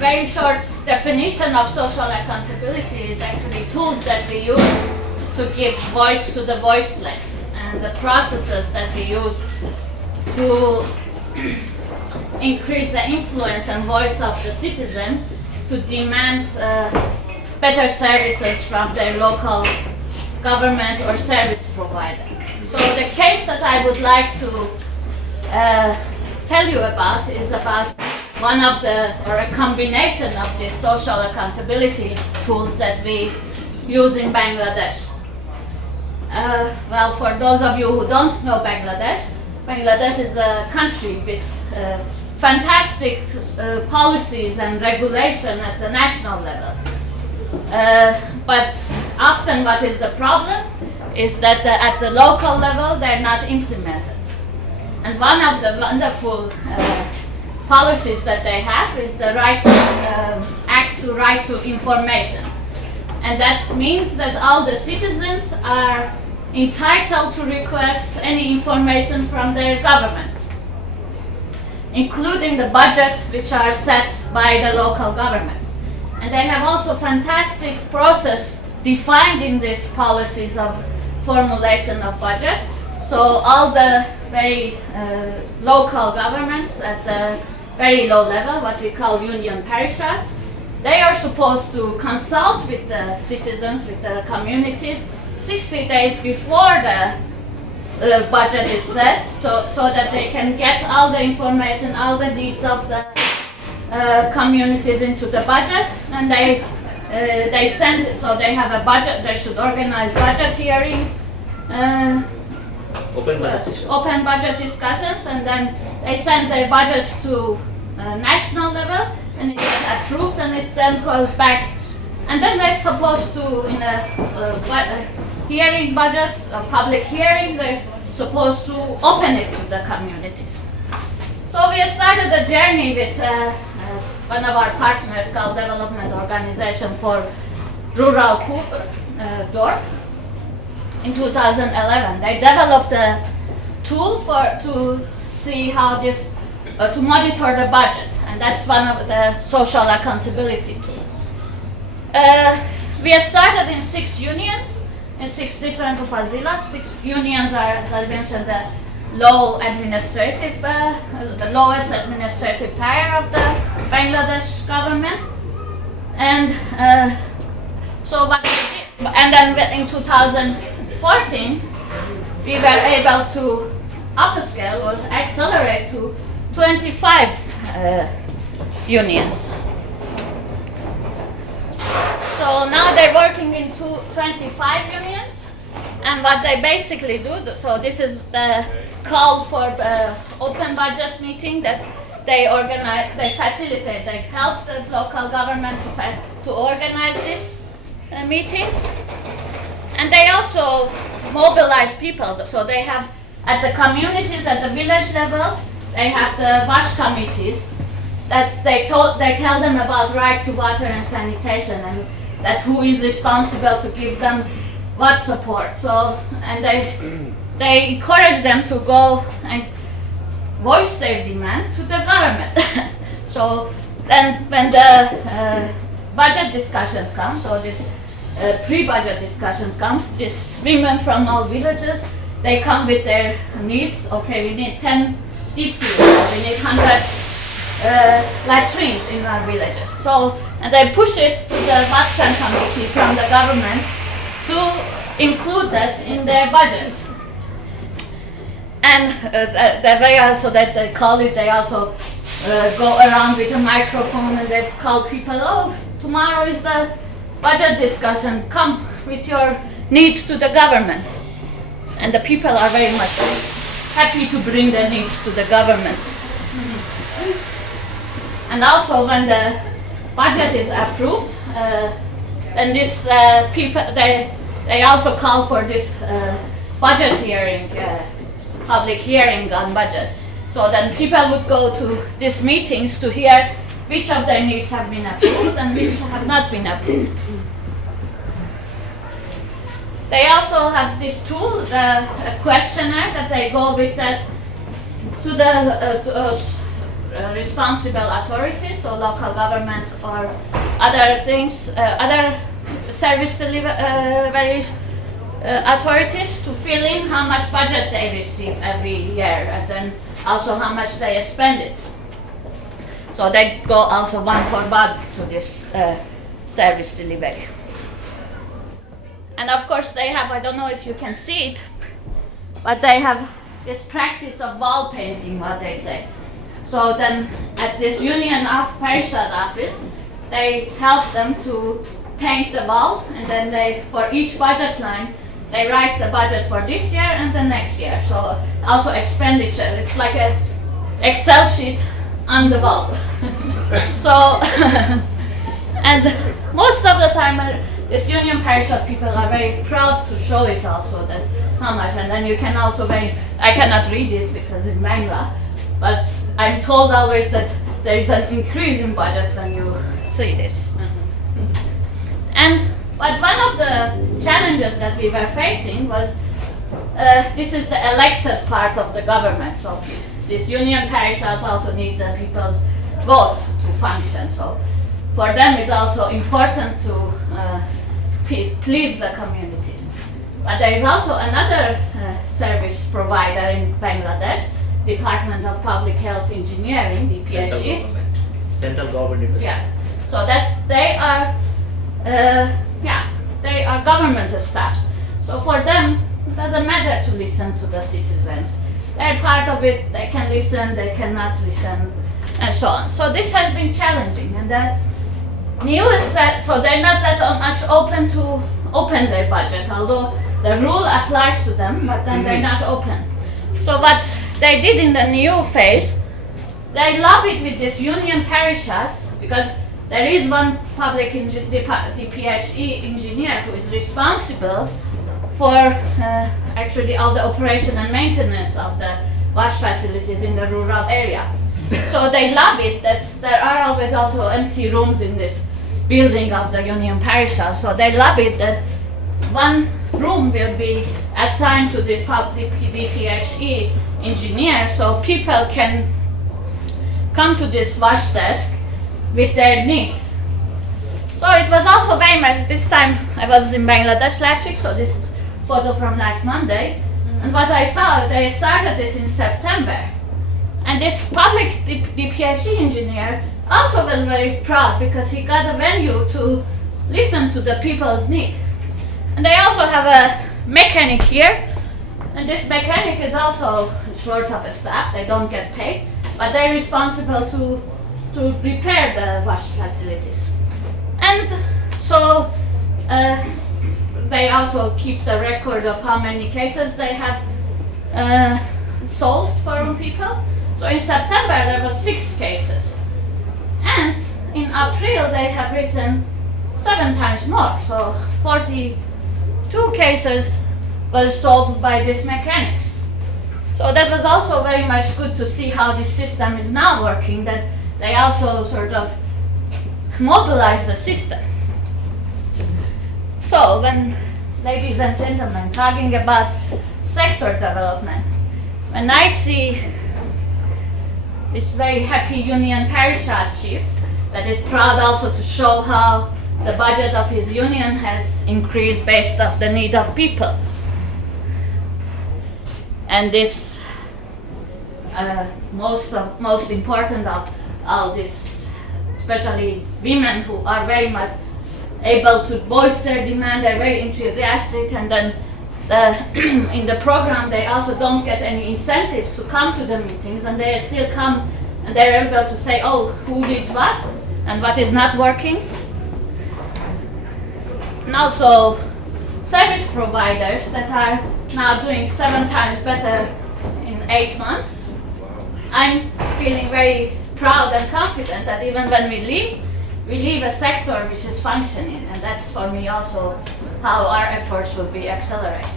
very short definition of social accountability is actually tools that we use to give voice to the voiceless, and the processes that we use to increase the influence and voice of the citizens to demand better services from their local government or service provider. So the case that I would like to tell you about is about one of the, or a combination of these social accountability tools that we use in Bangladesh. Well, for those of you who don't know Bangladesh, Bangladesh is a country with fantastic policies and regulation at the national level. But often what is the problem is that at the local level they're not implemented. And one of the wonderful policies that they have is the right right to information. And that means that all the citizens are entitled to request any information from their government, including the budgets which are set by the local governments. And they have also fantastic process defined in these policies of formulation of budget. So all the very local governments at the very low level, what we call union parishads, they are supposed to consult with the citizens, with the communities, 60 days before the budget is set, so that they can get all the information, all the needs of the communities into the budget, and they send it. So they have a budget. They should organize budget hearing, open budget discussions, and then they send their budgets to national level, and it gets approved, and it then goes back. And then they're supposed to, in a hearing budgets, a public hearing, they're supposed to open it to the communities. So we started a journey with one of our partners called Development Organization for Rural Poor, DOR, in 2011. They developed a tool to see how this, to monitor the budget, and that's one of the social accountability tools. We have started in 6 unions, in 6 different upazilas. 6 unions are, as I mentioned, the the lowest administrative tier of the Bangladesh government. And so what we did, and then in 2014, we were able to upscale or accelerate to 25 unions. So now they're working in 25 unions, and what they basically do, so this is the call for open budget meeting that they organize, they facilitate, they help the local government to organize these meetings. And they also mobilize people, so they have at the communities, at the village level, they have the WASH committees that they tell them about right to water and sanitation, and that who is responsible to give them what support. So, and they encourage them to go and voice their demand to the government. So then when the budget discussions come, so this pre-budget discussions comes, these women from all villages, they come with their needs. Okay, we need 10 deep pools, we need 100 latrines in our villages. So, and they push it to the Batsan committee from the government to include that in their budget. And the way also that they call it, they also go around with a microphone and they call people, oh, tomorrow is the budget discussion, come with your needs to the government. And the people are very much happy to bring their needs to the government. And also when the budget is approved, then this people, they also call for this budget hearing, public hearing on budget. So then people would go to these meetings to hear which of their needs have been approved and which have not been approved. They also have this tool, a questionnaire that they go with that to the responsible authorities, so local government or other things, other service delivery authorities to fill in how much budget they receive every year and then also how much they spend it. So they go also one for one to this service delivery. And of course they have, I don't know if you can see it, but they have this practice of wall painting, what they say. So then at this Union of Parishad office, they help them to paint the wall, and then they, for each budget line, they write the budget for this year and the next year. So also expenditure, it's like a Excel sheet on the wall. So, and most of the time, this Union Parishad people are very proud to show it also, that how much, and then you can also I cannot read it because in Bangla, but I'm told always that there is an increase in budget when you see this. But one of the challenges that we were facing was, this is the elected part of the government, so these Union Parishads also need the people's votes to function, so for them it's also important to please the communities. But there is also another service provider in Bangladesh, Department of Public Health Engineering, DPHE. Central government. Yeah. So they are government staff. So for them, it doesn't matter to listen to the citizens. They're part of it. They can listen. They cannot listen, and so on. So this has been challenging, and the new is that so they're not that much open to open their budget, although the rule applies to them, but then they're not open. So what they did in the new phase, they lobbied with this Union Parishes, because there is one public DPHE engineer who is responsible for actually all the operation and maintenance of the wash facilities in the rural area. So they lobbied that there are always also empty rooms in this building of the Union Parishes. So they lobbied that one room will be assigned to this public DPHE engineer, so people can come to this wash desk with their needs. So it was also very much, this time I was in Bangladesh last week, so this is photo from last Monday. And what I saw, they started this in September. And this public DPHE engineer also was very proud because he got a venue to listen to the people's need. And they also have a mechanic here, and this mechanic is also short of a staff, they don't get paid, but they're responsible to repair the wash facilities. And so they also keep the record of how many cases they have solved for people. So in September there was 6 cases, and in April they have written 7 times more, so 42 cases were solved by these mechanics. So that was also very much good to see how this system is now working, that they also sort of mobilize the system. So when, ladies and gentlemen, talking about sector development, when I see this very happy Union Parishad chief that is proud also to show how the budget of his union has increased based on the need of people. And this most important of all this, especially women who are very much able to voice their demand, they're very enthusiastic, and then in the program they also don't get any incentives to come to the meetings, and they still come and they're able to say, oh, who needs what and what is not working. And also service providers that are now doing 7 times better in 8 months. I'm feeling very proud and confident that even when we leave a sector which is functioning, and that's for me also how our efforts will be accelerated.